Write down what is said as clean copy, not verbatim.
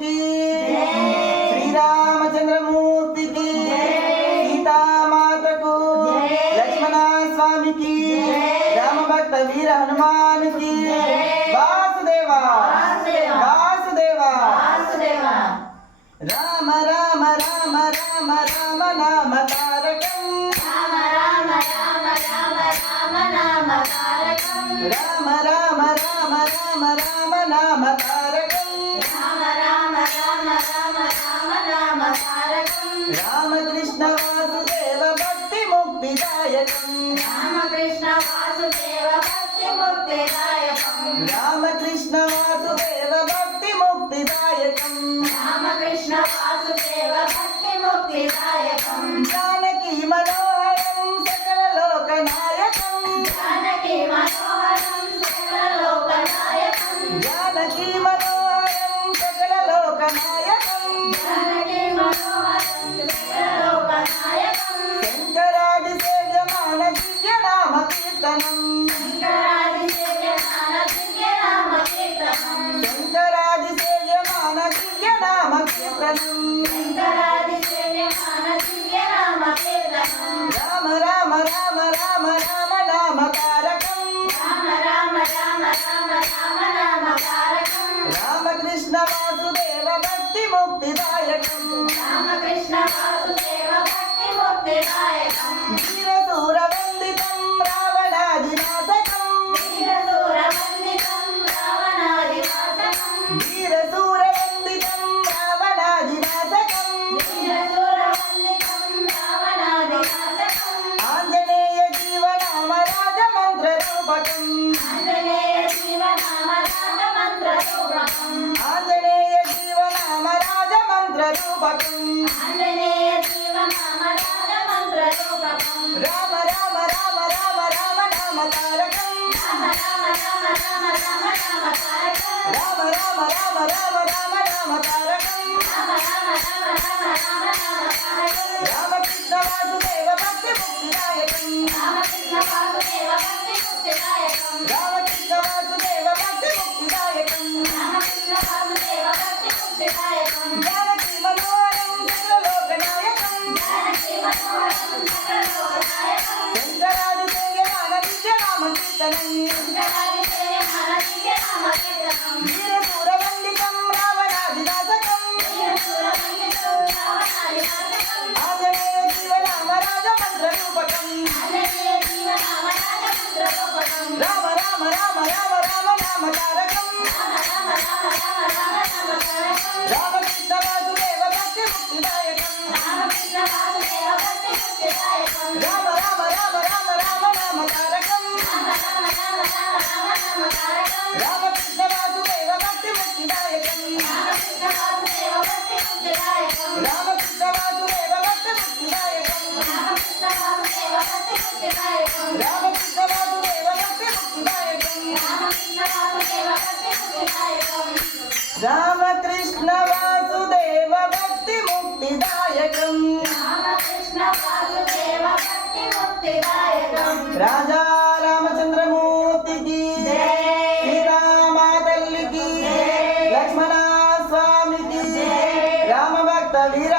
की श्री रामचंद्रमूर्ति की सीता माता को लक्ष्मण स्वामी की राम भक्त वीर हनुमान की वासुदेवा वासुदेवा राम राम राम राम राम नाम तारकं राम राम राम राम राम नाम तारकं राम राम राम राम राम नाम तारकं राम राम राम राम राम नाम तारकं राम कृष्ण वासुदेव भक्ति मुक्तिदायकं राम कृष्ण वासुदेव भक्ति मुक्तिदायकं राम कृष्ण वासुदेव भक्ति मुक्तिदायकं राम कृष्ण वासुदेव भक्ति मुक्तिदायकं जानकी मनोहरं सकल लोकनायकं जानकी मनोहरं सकल लोकनायकं जानकी मनोहरं सकल लोकनायकं जानकी मनोहरं सकल लोकनायकं शंकरादिसेव्यमान दिव्य नाम कीर्तनं शंकरादिसेव्यमान दिव्य नाम कीर्तनं शंकरादिसेव्यमान दिव्य नाम कीर्तनं शंकरादिसेव्यमान दिव्य नाम कीर्तनं राम राम राम राम राम नाम तारकं राम राम राम राम राम नाम तारकं राम कृष्ण वासुदेव भक्ति मुक्तिदायकं राम कृष्ण वासुदेव भक्ति मुक्तिदायकं वीरशूरवन्दितं रावणादिनाशकं वीरशूरवन्दितं रावणादिनाशकं वीरशूरवन्दितं रावणादिनाशकं वीरशूरवन्दितं रावणादिनाशकं आञ्जनेय जीवनाम राजमन्त्ररूपकं आञ्जनेय जीवनाम राजमन्त्ररूपकं आञ्जनेय जीवनाम राजमन्त्ररूपकं आञ्जनेय जीवनाम राजमन्त्ररूपकं राम राम राम राम राम नाम तारकं राम राम राम राम राम नाम तारकं राम राम राम राम राम नाम तारकं राम राम राम राम राम नाम तारकं रामकृष्ण वासुदेव भक्ति मुक्तिदायकं रामकृष्ण वासुदेव भक्ति मुक्तिदायकं रामकृष्ण वासुदेव भक्ति मुक्तिदायकं रामकृष्ण वासुदेव भक्ति मुक्तिदायकं जानकी मनोहरं सकल लोकनायकं जानकी मनोहरं सकल लोकनायकं शंकरादिसेव्यमान दिव्य नाम कीर्तनं शंकरादिसेव्यमान दिव्य नाम कीर्तनं वीरशूरवन्दितं रावणादिनाशकं वीरशूरवन्दितं रावणादिनाशकं आञ्जनेय जीवनाम राजमन्त्ररूपकं आञ्जनेय जीवनाम राजमन्त्ररूपकं राम राम राम राम राम नाम तारकं राम राम राम राम राम नाम तारकं रामकृष्ण वासुदेव भक्ति मुक्तिदायकं रामकृष्ण वासुदेव भक्ति मुक्तिदायकं राम राम राम राम राम नाम तारकं राम राम राम राम राम नाम तारकं रामकृष्ण वासुदेव भक्ति मुक्तिदायकं रामकृष्ण वासुदेव भक्ति मुक्तिदायकं रामकृष्ण वासुदेव भक्ति मुक्तिदायकं रामकृष्ण वासुदेव भक्ति मुक्तिदायकं रामकृष्ण वासुदेव भक्ति मुक्तिदायकं रामकृष्ण वासुदेव भक्ति मुक्तिदायकं रामकृष्ण वासुदेव भक्ति मुक्तिदायकं रामकृष्ण वासुदेव भक्ति मुक्तिदायकं राजा रामचंद्रमूर्ति की सीता माता की लक्ष्मण स्वामी की राम भक्त वीर